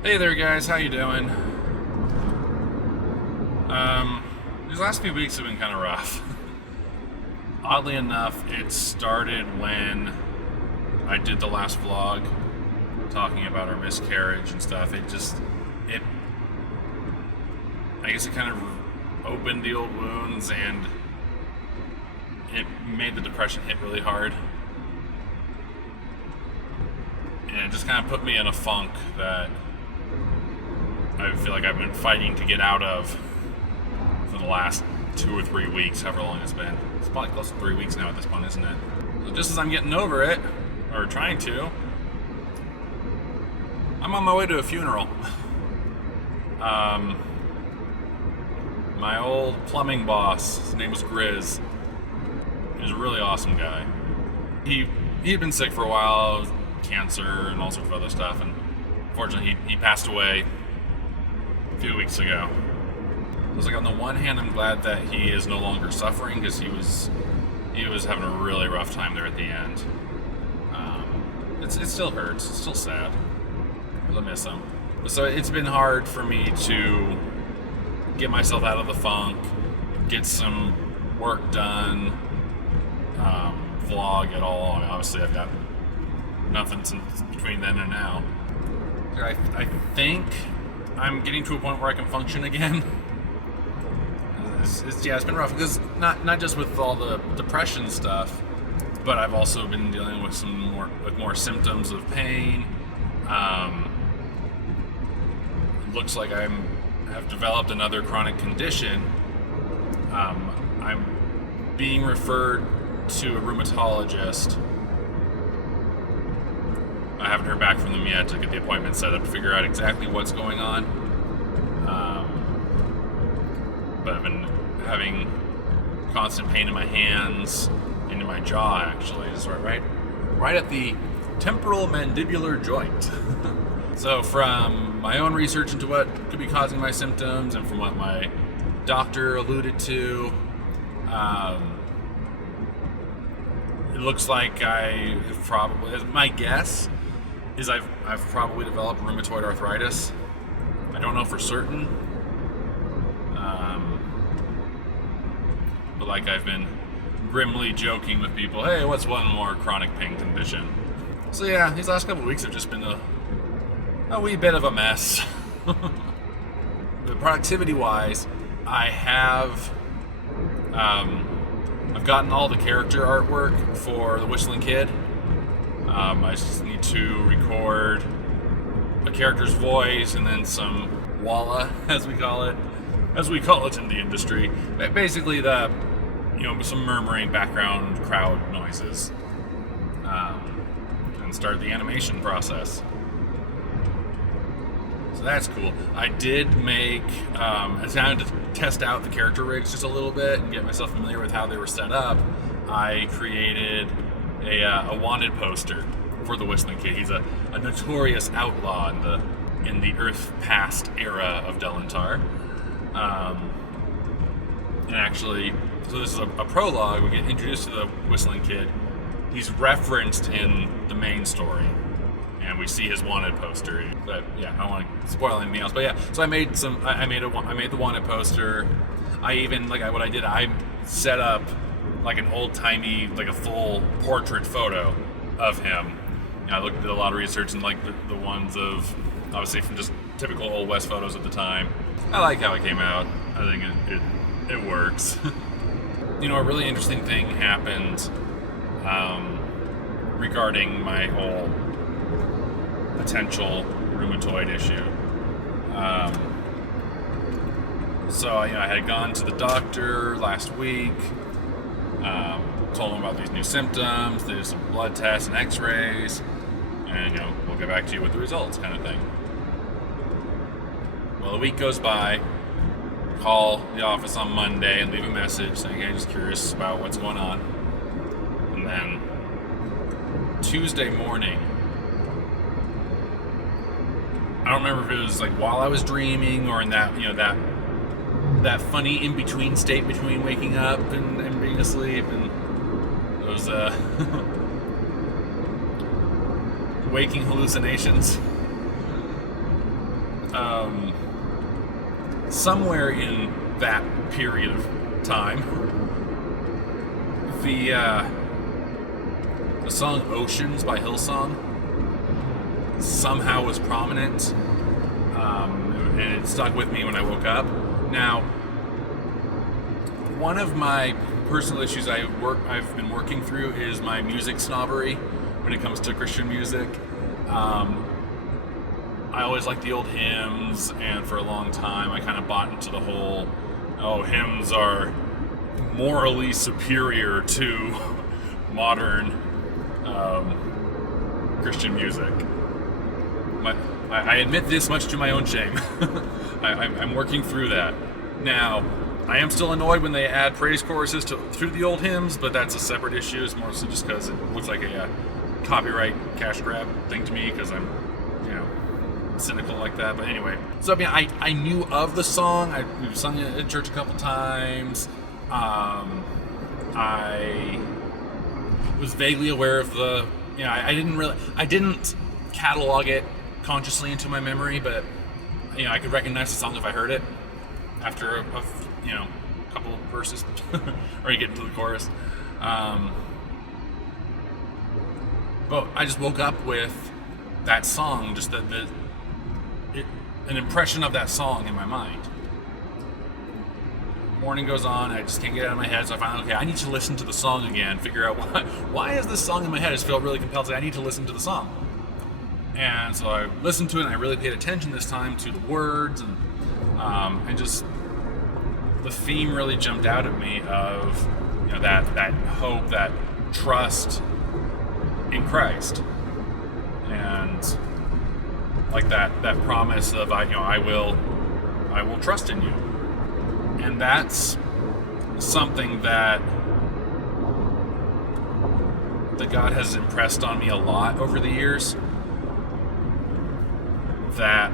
Hey there, guys. How you doing? These last few weeks have been kind of rough. Oddly enough, it started when I did the last vlog talking about our miscarriage and stuff. It, I guess it kind of opened the old wounds and it made the depression hit really hard. And it just kind of put me in a funk that I feel like I've been fighting to get out of for the last 2 or 3 weeks, however long it's been. It's probably close to 3 weeks now at this point, isn't it? So just as I'm getting over it, or trying to, I'm on my way to a funeral. My old plumbing boss, his name was Grizz. He was a really awesome guy. He'd been sick for a while, cancer and all sorts of other stuff, and unfortunately he passed away a few weeks ago. I was like, on the one hand, I'm glad that he is no longer suffering, because he was having a really rough time there at the end. It still hurts. It's still sad. I miss him. So it's been hard for me to get myself out of the funk, get some work done, vlog at all. I mean, obviously, I've got nothing since between then and now. I think I'm getting to a point where I can function again. It's been rough, because not just with all the depression stuff, but I've also been dealing with more symptoms of pain. It looks like have developed another chronic condition. I'm being referred to a rheumatologist. I haven't heard back from them yet to get the appointment set up to figure out exactly what's going on. But I've been having constant pain in my hands and in my jaw, actually. Just right at the temporal mandibular joint. So from my own research into what could be causing my symptoms, and from what my doctor alluded to, it looks like I have probably, my guess is I've probably developed rheumatoid arthritis. I don't know for certain. But like, I've been grimly joking with people, hey, what's one more chronic pain condition? So yeah, these last couple of weeks have just been a wee bit of a mess. But productivity-wise, I've gotten all the character artwork for the Whistling Kid. I just need to record a character's voice and then some walla, as we call it in the industry. Basically, some murmuring background crowd noises, and start the animation process. So that's cool. I did make, I wanted to test out the character rigs just a little bit and get myself familiar with how they were set up. I created a wanted poster for the Whistling Kid. He's a notorious outlaw in the Earth Past era of Delantar. And actually, so this is a prologue. We get introduced to the Whistling Kid. He's referenced in the main story, and we see his wanted poster. But yeah, I don't want to spoil anything else. But yeah, so I made the wanted poster. I set up like an old-timey, like a full portrait photo of him. And I looked at a lot of research, and like the ones of, obviously, from just typical Old West photos at the time. I like how it came out. I think it works. A really interesting thing happened regarding my whole potential rheumatoid issue. So I had gone to the doctor last week, told him about these new symptoms, did some blood tests and x-rays, and we'll get back to you with the results, kind of thing. Well, a week goes by, call the office on Monday and leave a message saying, hey, just curious about what's going on. And then Tuesday morning, I don't remember if it was like while I was dreaming or in that, that funny in-between state between waking up and being asleep, and those waking hallucinations. somewhere in that period of time, the song Oceans by Hillsong somehow was prominent, and it stuck with me when I woke up. Now, one of my personal issues I've been working through is my music snobbery when it comes to Christian music. I always liked the old hymns, and for a long time I kind of bought into the whole, hymns are morally superior to modern Christian music. I admit this much to my own shame. I'm working through that. Now, I am still annoyed when they add praise choruses through the old hymns, but that's a separate issue. It's mostly just because it looks like a copyright cash grab thing to me, because I'm, cynical like that. But anyway, so I knew of the song. We've sung it at church a couple times. I was vaguely aware of the, I didn't catalog it consciously into my memory, but I could recognize the song if I heard it after a couple verses, or you get into the chorus. But I just woke up with that song, just an impression of that song in my mind. Morning goes on, I just can't get it out of my head, so I find, I need to listen to the song again, figure out why is this song in my head? I just felt really compelled to say, I need to listen to the song. And so I listened to it, and I really paid attention this time to the words, and just the theme really jumped out at me of that hope, that trust in Christ, and like that promise of I will trust in you. And that's something that God has impressed on me a lot over the years. That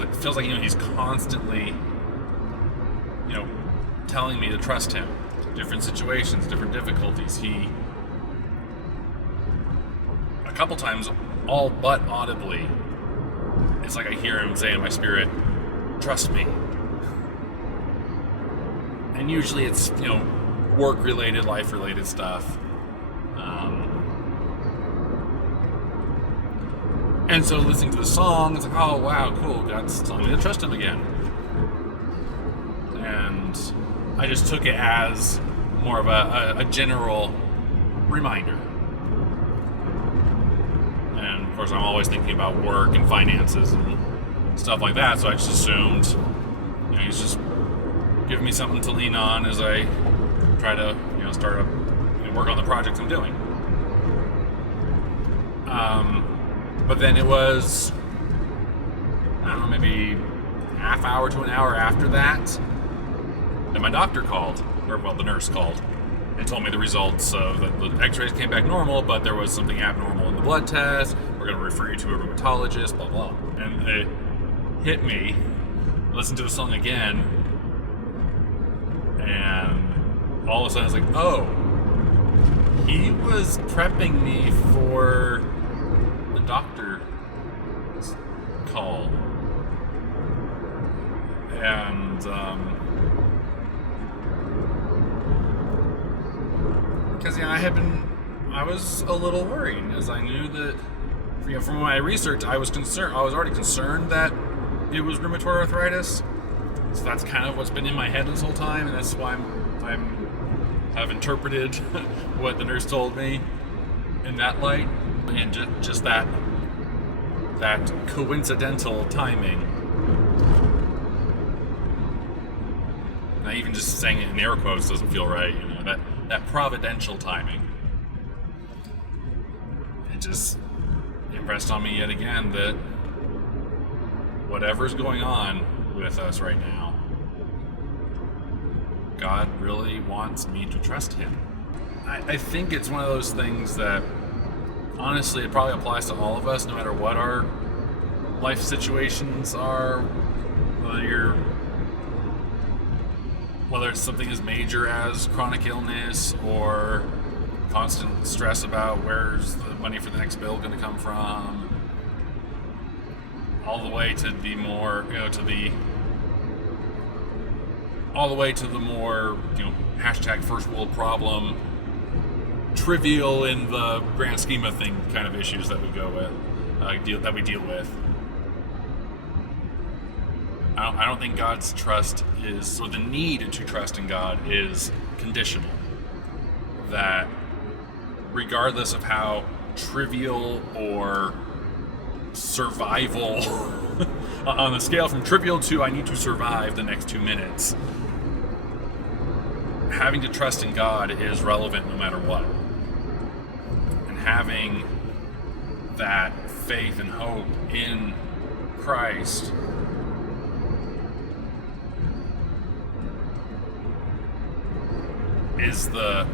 it feels like he's constantly telling me to trust him. Different situations, different difficulties. He a couple times, all but audibly, it's like I hear him say in my spirit, "Trust me." And usually it's work-related, life-related stuff. And so listening to the song, it's like, oh wow, cool, God's telling me to trust him again. And I just took it as more of a general reminder. And of course I'm always thinking about work and finances and stuff like that, so I just assumed he's just giving me something to lean on as I try to start work on the project I'm doing. But then it was, I don't know, maybe half hour to an hour after that my doctor called, the nurse called, and told me the results of the x-rays came back normal, but there was something abnormal in the blood test. We're going to refer you to a rheumatologist, blah, blah. And it hit me, listen to the song again, and all of a sudden it's like, oh, he was prepping me for the doctor's call. And because I was a little worried, as I knew that from my research I was already concerned that it was rheumatoid arthritis. So that's kind of what's been in my head this whole time, and that's why I've interpreted what the nurse told me in that light, and just that coincidental timing. Now, even just saying it in air quotes doesn't feel right, that providential timing. It just impressed on me yet again that whatever's going on with us right now, God really wants me to trust him. I think it's one of those things that, honestly, it probably applies to all of us, no matter what our life situations are, whether it's something as major as chronic illness or constant stress about where's the money for the next bill going to come from, all the way to the more, all the way to the more, hashtag first world problem, trivial in the grand scheme of things kind of issues that we go with, that we deal with. I don't think God's trust is, or the need to trust in God is conditional. That regardless of how trivial or survival, on a scale from trivial to I need to survive the next 2 minutes, having to trust in God is relevant no matter what. And having that faith and hope in Christ is the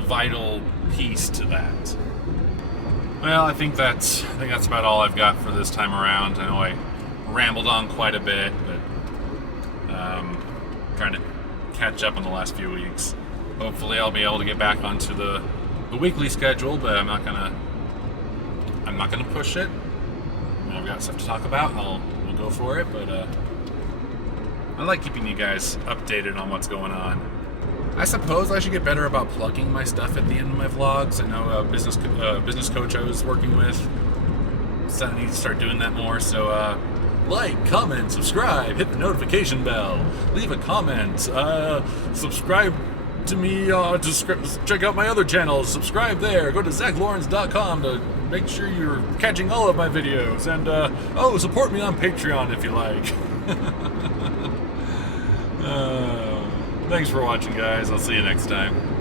vital piece to that. Well, I think that's about all I've got for this time around. I know I rambled on quite a bit, but trying to catch up in the last few weeks. Hopefully, I'll be able to get back onto the weekly schedule, but I'm not gonna push it. I've got stuff to talk about. We'll go for it, but I like keeping you guys updated on what's going on. I suppose I should get better about plugging my stuff at the end of my vlogs. I know a business coach I was working with said I need to start doing that more. So like, comment, subscribe, hit the notification bell, leave a comment, subscribe to me, check out my other channels, subscribe there, go to zacklawrence.com to make sure you're catching all of my videos, and support me on Patreon if you like. Thanks for watching, guys. I'll see you next time.